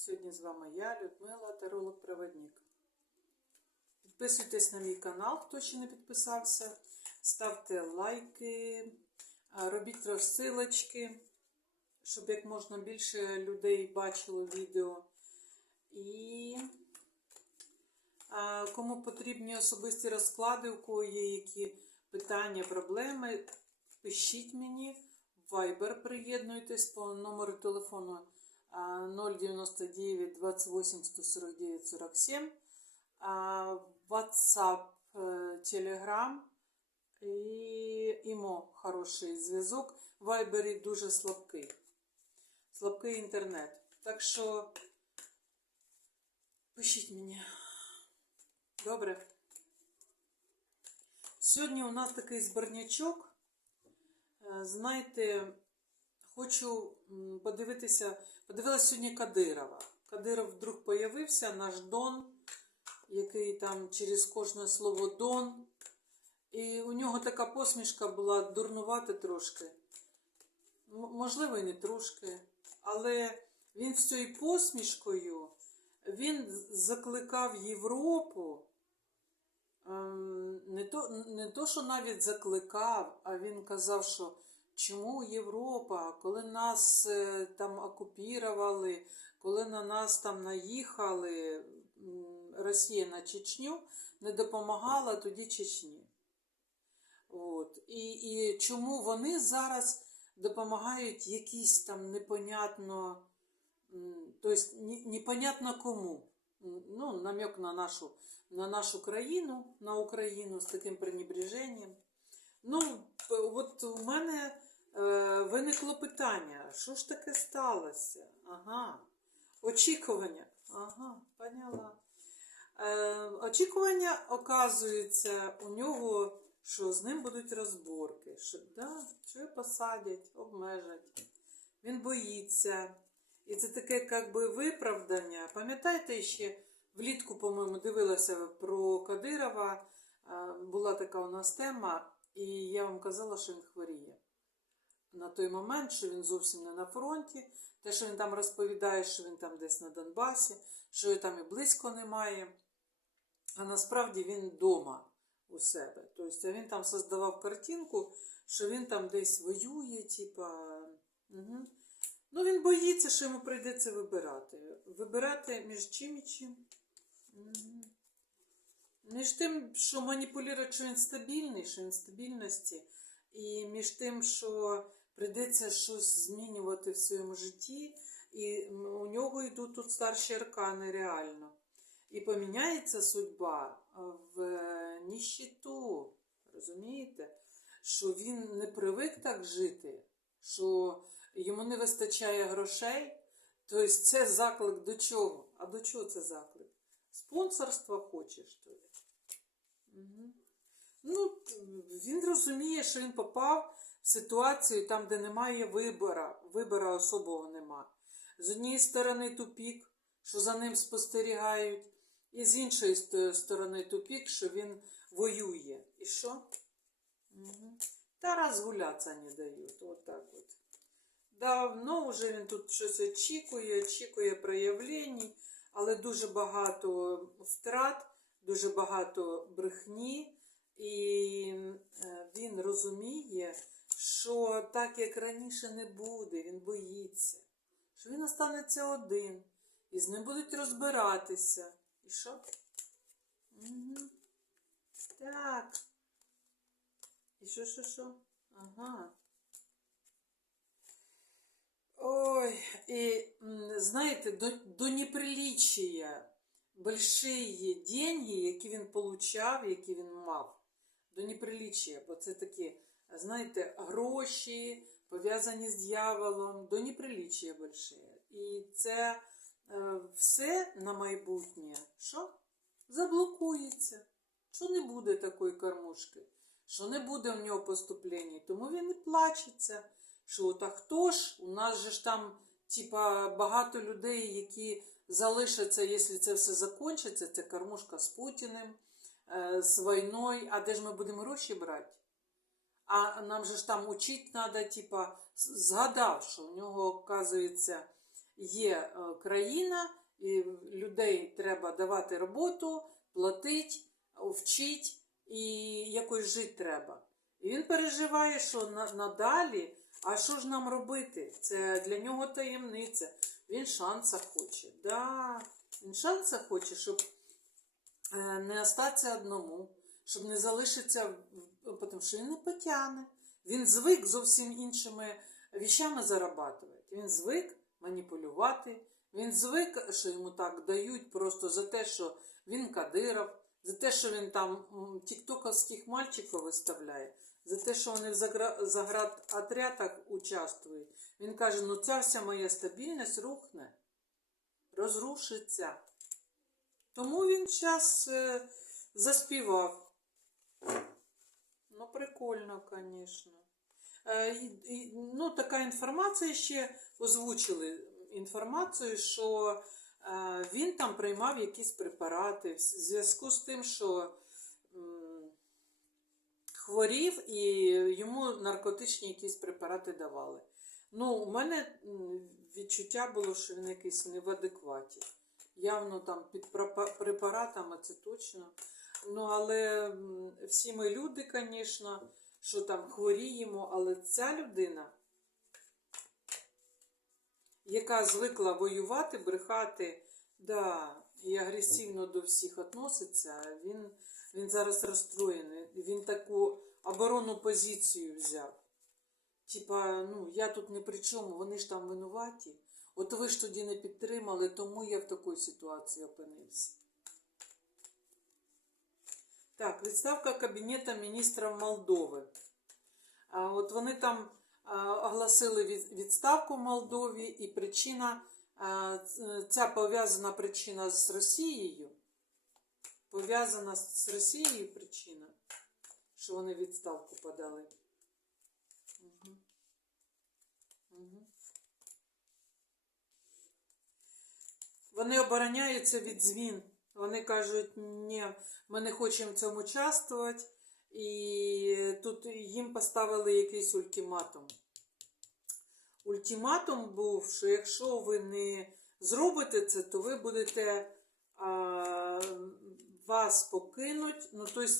Сьогодні з вами я, Людмила, таролог-проводник. Підписуйтесь на мій канал, хто ще не підписався. Ставте лайки, робіть розсилочки, щоб як можна більше людей бачило відео. І кому потрібні особисті розклади, у кого є які питання, проблеми, пишіть мені. Viber приєднуйтесь по номеру телефону 099 28 149 47, WhatsApp, е, Telegram і ІМО хороший зв'язок. В Viber дуже слабкий. Слабкий інтернет. Так що пишіть мені. Добре. Сьогодні у нас такий зборнячок. Е, Знаєте, хочу подивитися, подивилася сьогодні Кадирова. Кадиров вдруг появився, наш Дон, який там через кожне слово Дон. І у нього така посмішка була дурнувата трошки. Можливо, і не трошки. Але він з цією посмішкою він закликав Європу. Ем, Не то, не то, що навіть закликав, а він казав, що чому Європа, коли нас е, там окупірували, коли на нас там наїхали, Росія на Чечню не допомагала тоді Чечні. От. І, і чому вони зараз допомагають якісь там непонятно, тобто непонятно кому. Ну, намек на нашу, на нашу країну, на Україну з таким пренебреженням. Ну, от у мене е, виникло питання, що ж таке сталося? Ага. Очікування. Ага, поняла. Е, очікування, оказується, у нього, що з ним будуть розборки, що, да, що посадять, обмежать. Він боїться. І це таке як би виправдання. Пам'ятаєте, ще влітку, по-моєму, дивилася про Кадирова. Е, Була така у нас тема, і я вам казала, що він хворіє. На той момент, що він зовсім не на фронті, те, що він там розповідає, що він там десь на Донбасі, що його там і близько немає. А насправді він вдома у себе. Тобто він там создавав картинку, що він там десь воює, типа. Угу. Ну, він боїться, що йому прийдеться вибирати. Вибирати між чим і чим. Угу. Між тим, що маніпулює, що він стабільний, що він стабільності, і між тим, що прийдеться щось змінювати в своєму житті, і у нього йдуть тут старші аркани реально. І поміняється судьба в е, ніщиту. Розумієте? Що він не привик так жити, що йому не вистачає грошей. Тобто це заклик до чого? А до чого це заклик? Спонсорства хочеш то ли? Угу. Ну, він розуміє, що він попав в ситуацію там, де немає вибора, вибора особого нема. З однієї сторони тупік, що за ним спостерігають, і з іншої сторони тупік, що він воює. І що? Угу. Та розгулятися не дають. От так от. Давно вже він тут щось очікує, очікує проявлень, але дуже багато втрат, дуже багато брехні, і е, він розуміє, що так як раніше не буде, він боїться, що він останеться один, і з ним будуть розбиратися. І що? Угу. Так. І що, що, що? Ага. Ой, м, знаєте, до, до неприличия большие деньги, які він получав, які він мав, до неприличия, бо це такі, знаєте, гроші пов'язані з дьяволом, до неприличия большие. І це е, все на майбутнє, що? Заблокується, що не буде такої кормушки, що не буде в нього поступлень, тому він і плачеться що та хто ж, у нас же ж там, типа, багато людей, які залишаться, якщо це все закінчиться, це кормушка з Путіним, е, з війною, а де ж ми будемо гроші брати? А нам же ж там учити треба, типа, згадав, що у нього, оказується, є е, країна, і людей треба давати роботу, платити, вчити і якось жити треба. І він переживає, що на- надалі, а що ж нам робити? Це для нього таємниця. Він шанса хоче. Да, він шанса хоче, щоб е, не остатися одному, щоб не залишитися, тому що він не потягне. Він звик зовсім іншими віщами зарабатувати. Він звик маніпулювати. Він звик, що йому так дають просто за те, що він кадиров, за те, що він там тіктоковських мальчиків виставляє, за те, що вони в загра- заградотрядах участвують. Він каже: ну ця вся моя стабільність рухне, розрушиться. Тому він зараз е, заспівав. Ну, прикольно, звісно. Е, і, ну, така інформація ще озвучили інформацію, що е, він там приймав якісь препарати в зв'язку з тим, що хворів і йому наркотичні якісь препарати давали. Ну, у мене відчуття було, що він якийсь не в адекваті. Явно там під препаратами, це точно. Ну, але всі ми люди, звісно, що там хворіємо, але ця людина, яка звикла воювати, брехати, да, і агресивно до всіх відноситься, він, він зараз розстроєний. Він таку оборонну позицію взяв. Типа, ну, я тут не при чому, вони ж там винуваті. От ви ж тоді не підтримали, тому я в такій ситуації опинився. Так, відставка Кабінету міністрів Молдови. А, От вони там а, оголосили від- відставку Молдові, і причина, а, ця пов'язана причина з Росією. Пов'язана з Росією причина, що вони відставку подали. Угу. Угу. Вони обороняються від змін. Вони кажуть, ні, ми не хочемо в цьому участвувати. І тут їм поставили якийсь ультиматум. Ультиматум був, що якщо ви не зробите це, то ви будете а, вас покинуть. Ну, тобто,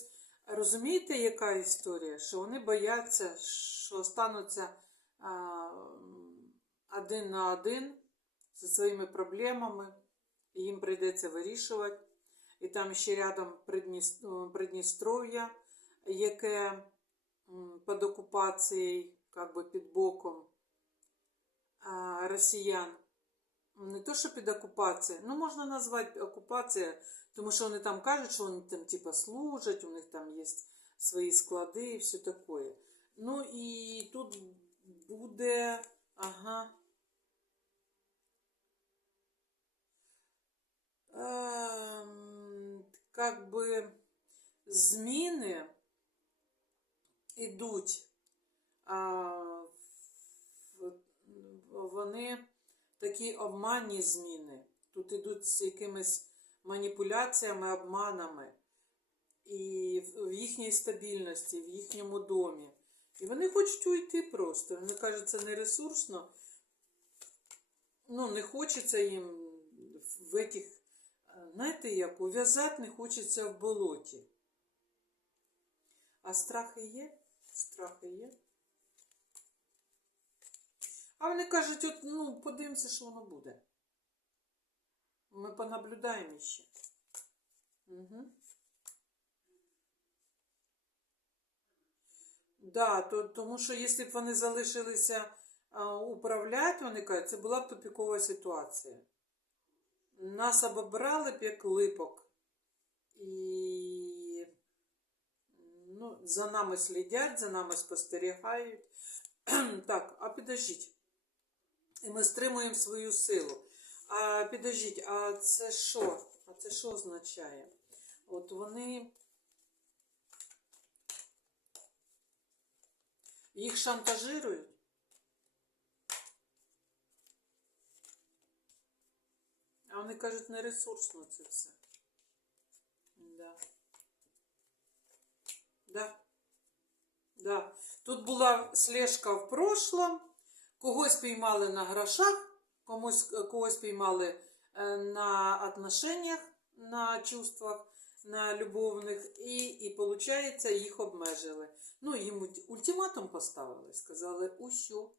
розумієте, яка історія? Що вони бояться, що остануться а, один на один зі своїми проблемами, і їм прийдеться вирішувати. І там ще рядом Придністров'я, яке під окупацією, як би під боком росіян. Не то, що під окупацією, ну можна назвати окупація, тому що вони там кажуть, що вони там типа служать, у них там є свої склади і все таке. Ну і тут буде. Ага. Ем, как би зміни ідуть, а, вони такі обманні зміни. Тут ідуть з якимись маніпуляціями, обманами і в їхній стабільності, в їхньому домі. І вони хочуть уйти просто. Вони кажуть, це не ресурсно. Ну, не хочеться їм в этих, знаєте як, ув'язати не хочеться в болоті. А страхи є? Страхи є. А вони кажуть, от, ну, подивимося, що воно буде. Ми понаблюдаємо ще. Угу. Да, то, тому що якщо б вони залишилися а, управляти, вони кажуть, це була б тупікова ситуація. Нас обобрали б як липок. І ну, за нами слідять, за нами спостерігають. так, а підождіть. І ми стримуємо свою силу. А підождіть, а це що? А це що означає? От вони. Їх шантажирують. А вони кажуть, не ресурсно це все. Да. Да. Да. Тут була слежка в прошлом, когось піймали на грошах, комусь, когось піймали е, на отношеннях, на чувствах, на любовних, і, і виходить, їх обмежили. Ну, їм ультиматум поставили, сказали, усьо.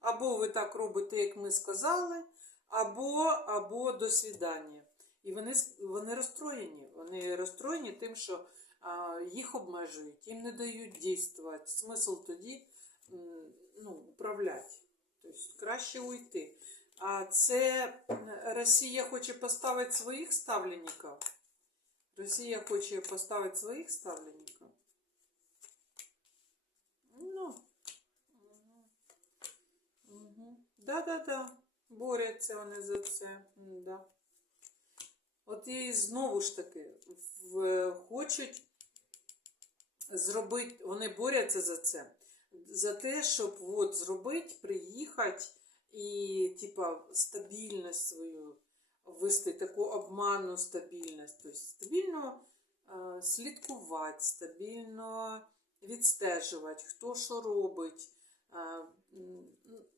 Або ви так робите, як ми сказали, або, або до свідання. І вони, вони розстроєні. Вони розстроєні тим, що а, їх обмежують, їм не дають дійствувати. Смисл тоді ну, управляти. Тобто краще уйти. А це Росія хоче поставити своїх ставленників. Росія хоче поставити своїх ставленників. Ну. Мгм. Да-да-да. Борються вони за це. Да. От і знову ж таки в, хочуть зробити, вони борються за це. За те, щоб от зробити, приїхати і, типа, стабільність свою ввести, таку обманну стабільність. Тобто стабільно е, слідкувати, стабільно відстежувати, хто що робить. Е,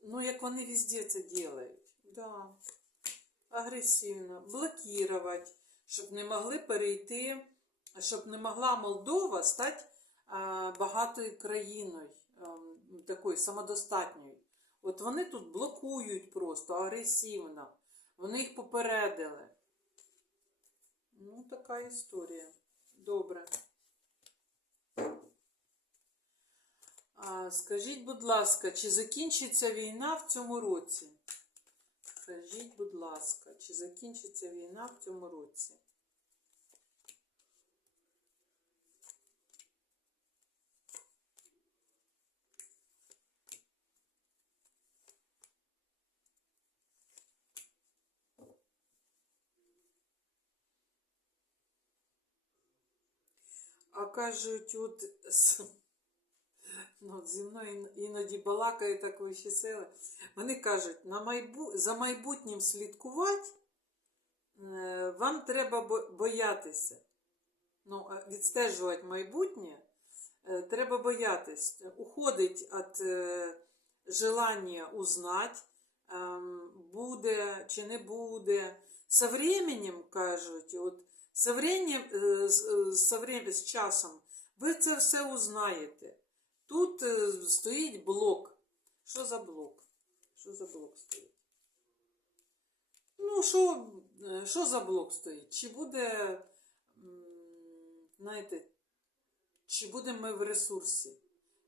ну, як вони везде це роблять. Да. Агресивно. Блокувати, щоб не могли перейти, щоб не могла Молдова стати е, багатою країною, такою самодостатньою. От вони тут блокують просто агресивно. Вони їх попередили. Ну, така історія. Добре. А, скажіть, будь ласка, чи закінчиться війна в цьому році? Скажіть, будь ласка, чи закінчиться війна в цьому році? А кажуть, от ну, зі мною іноді балакає так вищі сили. Вони кажуть, на майбу... за майбутнім слідкувати е, вам треба боятися. Ну, відстежувати майбутнє е, треба боятись. Уходить від е, желання узнати, ем, буде чи не буде. Со временем, кажуть, от, со временем, з, е, со врем- з часом ви це все узнаєте. Тут е, стоїть блок. Що за блок? Що за блок стоїть? Ну, що, що за блок стоїть? Чи буде, знаєте, чи будемо ми в ресурсі?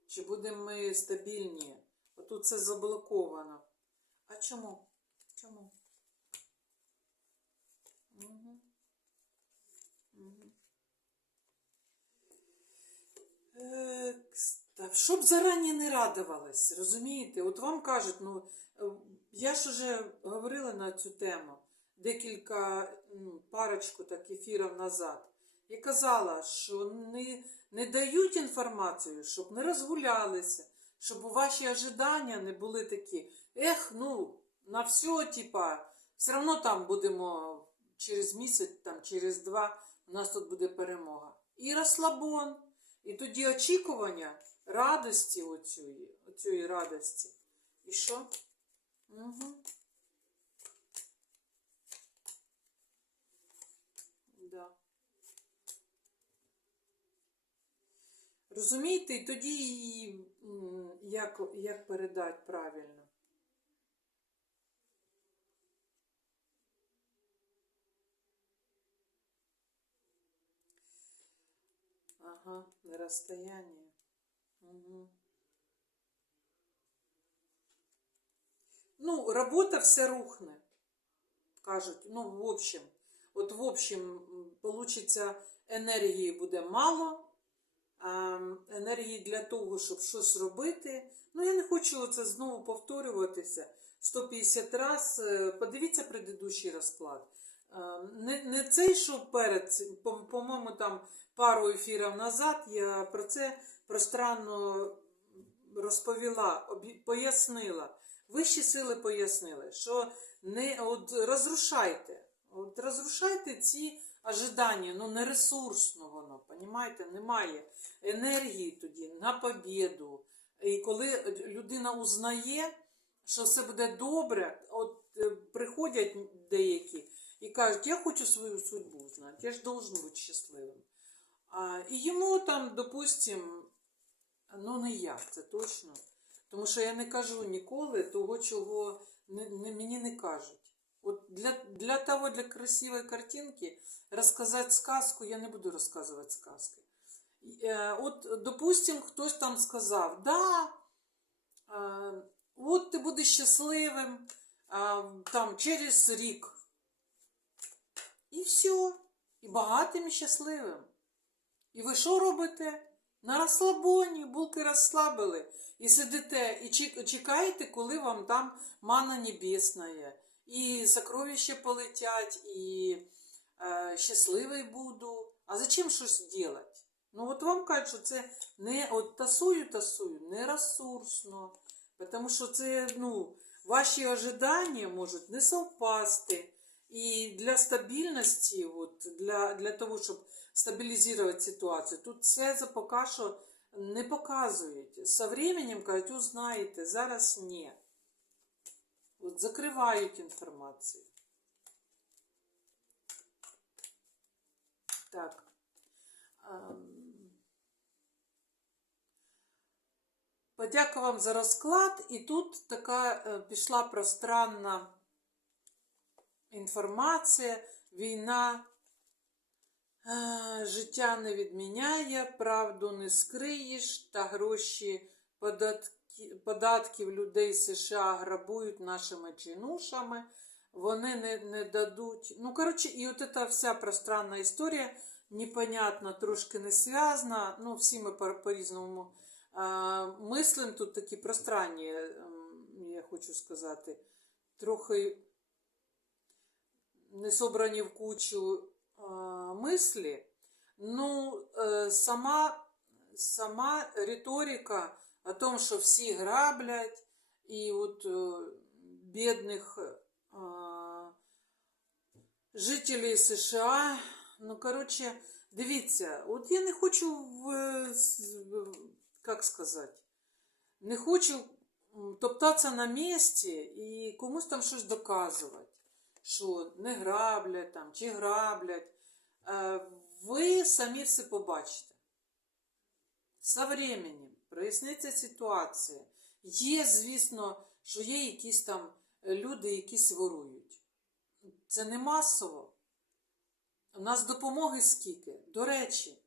Чи будемо ми стабільні? Отут це заблоковано. А чому? Чому? Е, так, щоб зарані не радувались, розумієте? От вам кажуть, ну е, я ж уже говорила на цю тему декілька ну, парочку так ефірів назад. І казала, що не, не дають інформацію, щоб не розгулялися, щоб ваші ожидання не були такі. Ех, ну, на все, типа, все одно там будемо через місяць, там, через два, у нас тут буде перемога. І розслабон. І тоді очікування радості оцієї, оцієї радості. І що? Угу. Да. Розумієте, і тоді як, як передати правильно? Ага, на расстоянии. Угу. Ну, работа вся рухне, кажуть. Ну, в общем, от в общем, получиться енергії буде мало, енергії для того, щоб щось робити. Ну, я не хочу це знову повторюватися 150 раз. Е, Подивіться предыдущий розклад. Е, Не, не цей, що перед, цим, по- по-моєму, там пару ефірів назад я про це пространно розповіла, пояснила. Вищі сили пояснили, що не от розрушайте, от розрушайте ці ожидання, ну не ресурсно воно, понімаєте, немає енергії тоді на побіду. І коли людина узнає, що все буде добре, от е, приходять деякі і кажуть, я хочу свою судьбу знати, я ж должен бути щасливим. А, і йому там, допустим, ну не я, це точно. Тому що я не кажу ніколи того, чого не, не, мені не кажуть. От для, для того, для красивої картинки розказати сказку, я не буду розказувати сказки. Е, От, допустим, хтось там сказав, да, е, от ти будеш щасливим е, там через рік. І все. І багатим і щасливим. І ви що робите? На розслабоні, булки розслабили. І сидите, і чек- чекаєте, коли вам там мана небесна, і сокровища полетять, і е, щасливий буду. А зачем щось делать? Ну от вам кажуть, що це не от тасую, тасую, не ресурсно. Тому що це, ну, ваші ожидання можуть не совпасти. І для стабільності, от, для, для того, щоб стабілізувати ситуацію, тут все за поки що не показують. Со временем кажуть, узнаєте, зараз ні. От закривають інформацію. Так. Подяка вам за розклад. І тут така е, пішла пространна інформація. Війна е, життя не відміняє, правду не скриєш, та гроші податки, податків людей США грабують нашими чинушами. Вони не, не дадуть. Ну, коротше, і от ця вся пространна історія непонятно, трошки не зв'язана. Ну, всі ми по- по-різному а, мислим тут такі пространні, ем, я хочу сказати, трохи не собрані в кучу мислі. Ну, е, сама, сама риторика о том, що всі граблять, і от е, бідних а, жителів США. Ну, коротше, дивіться, от я не хочу, в, як сказати, не хочу топтатися на місці і комусь там щось доказувати, що не граблять там чи граблять. Е, Ви самі все побачите. Со временем проясниться ситуація. Є, звісно, що є якісь там люди, якісь ворують. Це не масово. У нас допомоги скільки. До речі,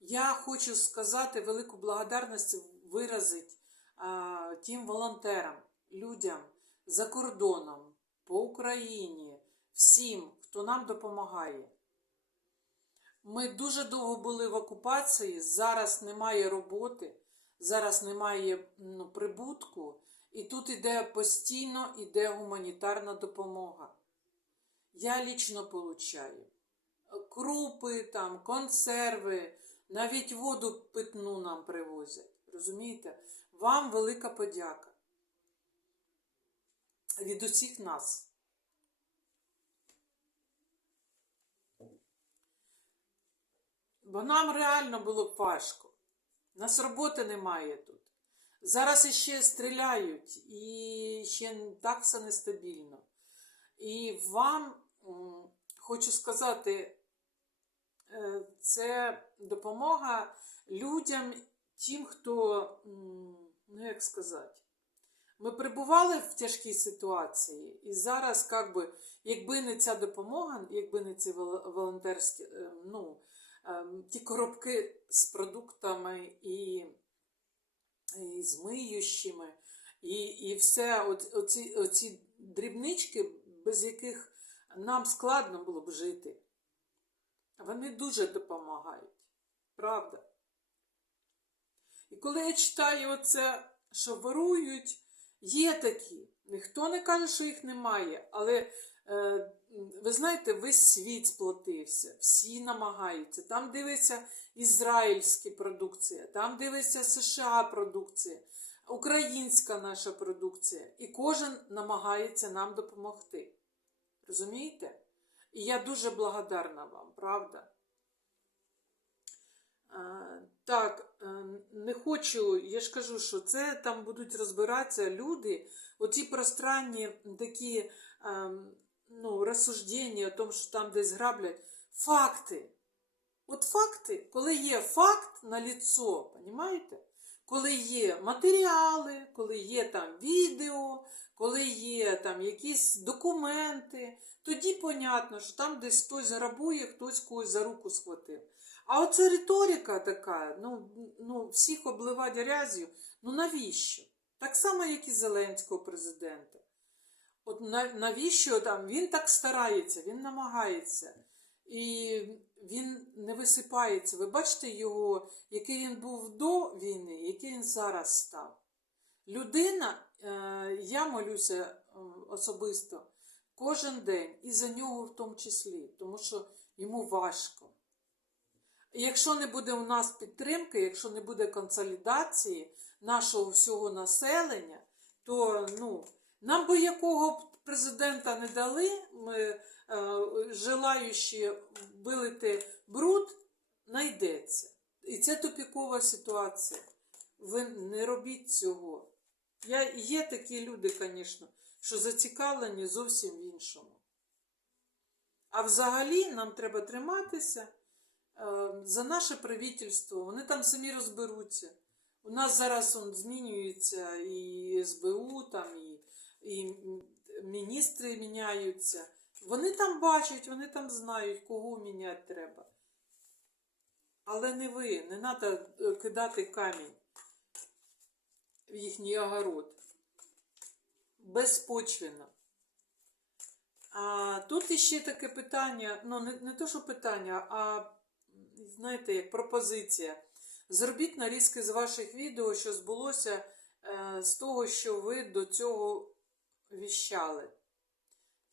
я хочу сказати велику благодарність виразити а, тим волонтерам, людям за кордоном, по Україні, всім, хто нам допомагає. Ми дуже довго були в окупації, зараз немає роботи, зараз немає ну, прибутку, і тут іде постійно іде гуманітарна допомога. Я лічно получаю крупи, там, консерви, навіть воду питну нам привозять. Розумієте? Вам велика подяка від усіх нас. Бо нам реально було важко. Нас роботи немає тут. Зараз іще стріляють, і ще так все нестабільно. І вам хочу сказати, е, це допомога людям, тим, хто, ну як сказати, ми перебували в тяжкій ситуації, і зараз, як би, якби не ця допомога, якби не ці волонтерські, е, ну, ті коробки з продуктами і, і з миючими, і, і все, оці, оці дрібнички, без яких нам складно було б жити. Вони дуже допомагають. Правда. І коли я читаю оце, що ворують, є такі. Ніхто не каже, що їх немає. Але е, ви знаєте, весь світ сплотився, всі намагаються. Там дивиться ізраїльська продукція, там дивиться США продукція, українська наша продукція. І кожен намагається нам допомогти. Розумієте? І я дуже благодарна вам, правда? Так, е, не хочу, я ж кажу, що це там будуть розбиратися люди, оці пространні такі ем, ну, розсуждення о том, що там десь граблять. Факти. От факти, коли є факт на ліцо, понімаєте? Коли є матеріали, коли є там відео, коли є там якісь документи, тоді понятно, що там десь хтось грабує, хтось когось за руку схватив. А оце риторика така, ну, ну всіх обливати грязю, ну навіщо? Так само, як і Зеленського президента. От навіщо там він так старається, він намагається. І він не висипається. Ви бачите його, який він був до війни, який він зараз став. Людина, е, я молюся е, особисто кожен день, і за нього в тому числі, тому що йому важко. І якщо не буде у нас підтримки, якщо не буде консолідації нашого всього населення, то ну, нам би якого б президента не дали, ми, е, желаючи вилити бруд, знайдеться. І це тупікова ситуація. Ви не робіть цього. Я, є такі люди, звісно, що зацікавлені зовсім в іншому. А взагалі нам треба триматися е, за наше правительство. Вони там самі розберуться. У нас зараз он, змінюється і СБУ, там, і, і міністри міняються. Вони там бачать, вони там знають, кого міняти треба. Але не ви, не треба кидати камінь в їхній огород. Безпочвенно. А тут іще таке питання, ну не, не то, що питання, а знаєте, як пропозиція. Зробіть нарізки з ваших відео, що збулося е, з того, що ви до цього віщали.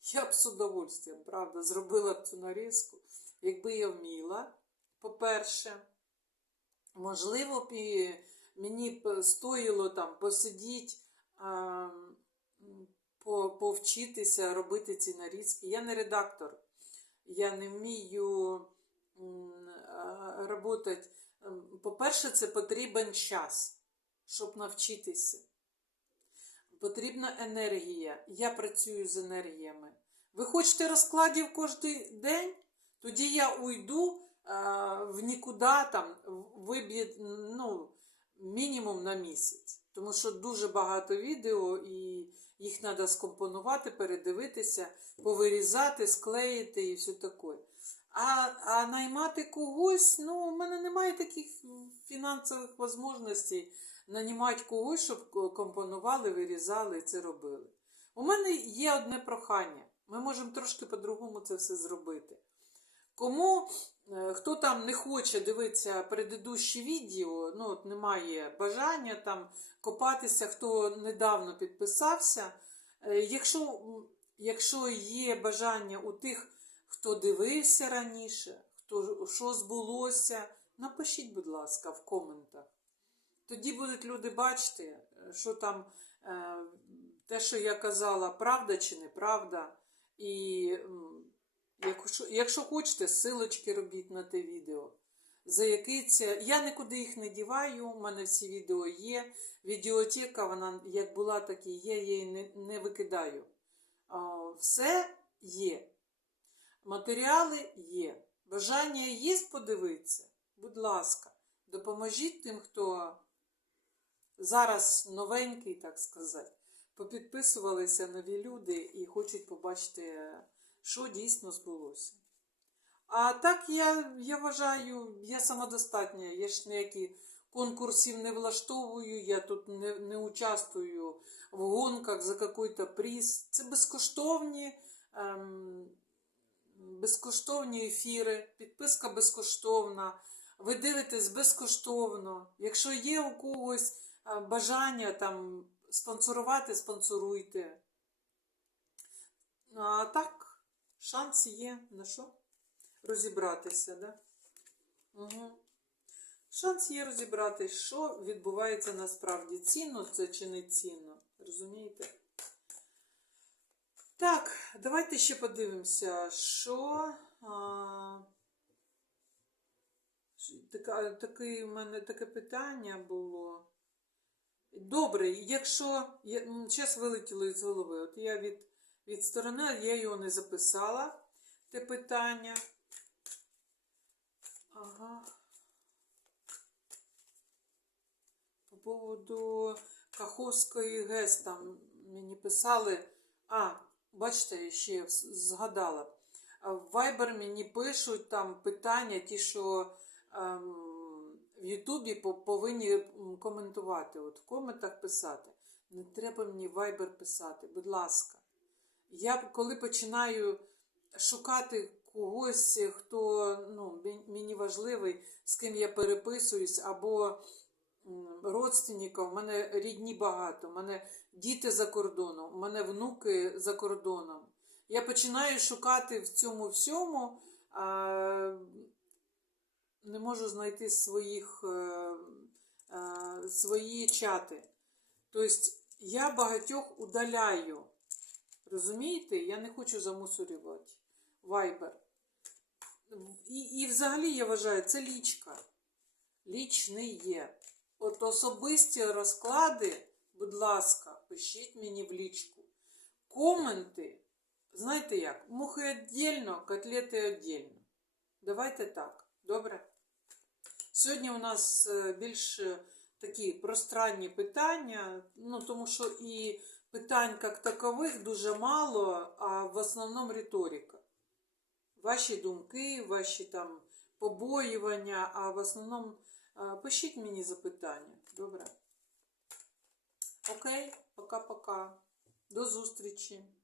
Я б з удовольствием, правда, зробила б цю нарізку, якби я вміла. По-перше, можливо, б і мені б стоїло там посидіти, повчитися робити ці нарізки. Я не редактор, я не вмію працювати. По-перше, це потрібен час, щоб навчитися. Потрібна енергія. Я працюю з енергіями. Ви хочете розкладів кожен день? Тоді я уйду а, в нікуди там виб'є ну, мінімум на місяць. Тому що дуже багато відео і їх треба скомпонувати, передивитися, повирізати, склеїти і все таке. А, а наймати когось, ну, у мене немає таких фінансових можливостей нанімати когось, щоб компонували, вирізали і це робили. У мене є одне прохання. Ми можемо трошки по-другому це все зробити. Кому, е, хто там не хоче дивитися предыдущі відео, ну, от немає бажання там копатися, хто недавно підписався. Е, Якщо, якщо є бажання у тих, хто дивився раніше, хто що збулося, напишіть, будь ласка, в коментах. Тоді будуть люди бачити, е, що там е, те, що я казала, правда чи неправда. І якщо, якщо хочете, силочки робіть на те відео. За який це. Я нікуди їх не діваю, у мене всі відео є. Відеотека, вона як була, так і є, я її не, не викидаю. Все є. Матеріали є. Бажання є подивитися. Будь ласка, допоможіть тим, хто зараз новенький, так сказати. Попідписувалися нові люди і хочуть побачити, що дійсно збулося. А так я, я вважаю, я самодостатня. Я ж ніякі конкурсів не влаштовую, я тут не, не участвую в гонках за якийсь приз. Це безкоштовні, ем, безкоштовні ефіри, підписка безкоштовна. Ви дивитесь безкоштовно. Якщо є у когось бажання там спонсорувати, спонсоруйте. А так, шанс є на що? Розібратися, да? Угу. Шанс є розібрати, що відбувається насправді. Цінно це чи не цінно. Розумієте? Так, давайте ще подивимося, що. А... Така, таке, у мене таке питання було. Добре, якщо. Зараз вилетіло із голови. От я від відсторонила, я його не записала, те питання. Ага. По поводу Каховської ГЕС там мені писали. А, бачите, я ще згадала. В Viber мені пишуть там питання, ті, що ем, в Ютубі повинні коментувати. От в коментах писати. Не треба мені Viber писати, будь ласка. Я коли починаю шукати когось, хто ну, мені- важливий, з ким я переписуюсь, або м, родственників, у мене рідні багато, у мене діти за кордоном, у мене внуки за кордоном. Я починаю шукати в цьому всьому, а, не можу знайти своїх, е, е, свої чати. Тобто я багатьох удаляю. Розумієте? Я не хочу замусорювати Viber. І, і взагалі я вважаю, це лічка. Лічний є. От особисті розклади, будь ласка, пишіть мені в лічку. Коменти, знаєте як, мухи віддільно, котлети віддільно. Давайте так, добре? Сьогодні у нас е, більш е, такі пространні питання, ну тому що і питань як такових дуже мало, а в основному риторика. Ваші думки, ваші там побоювання, а в основному е, пишіть мені запитання. Добре? Окей, пока-пока. До зустрічі.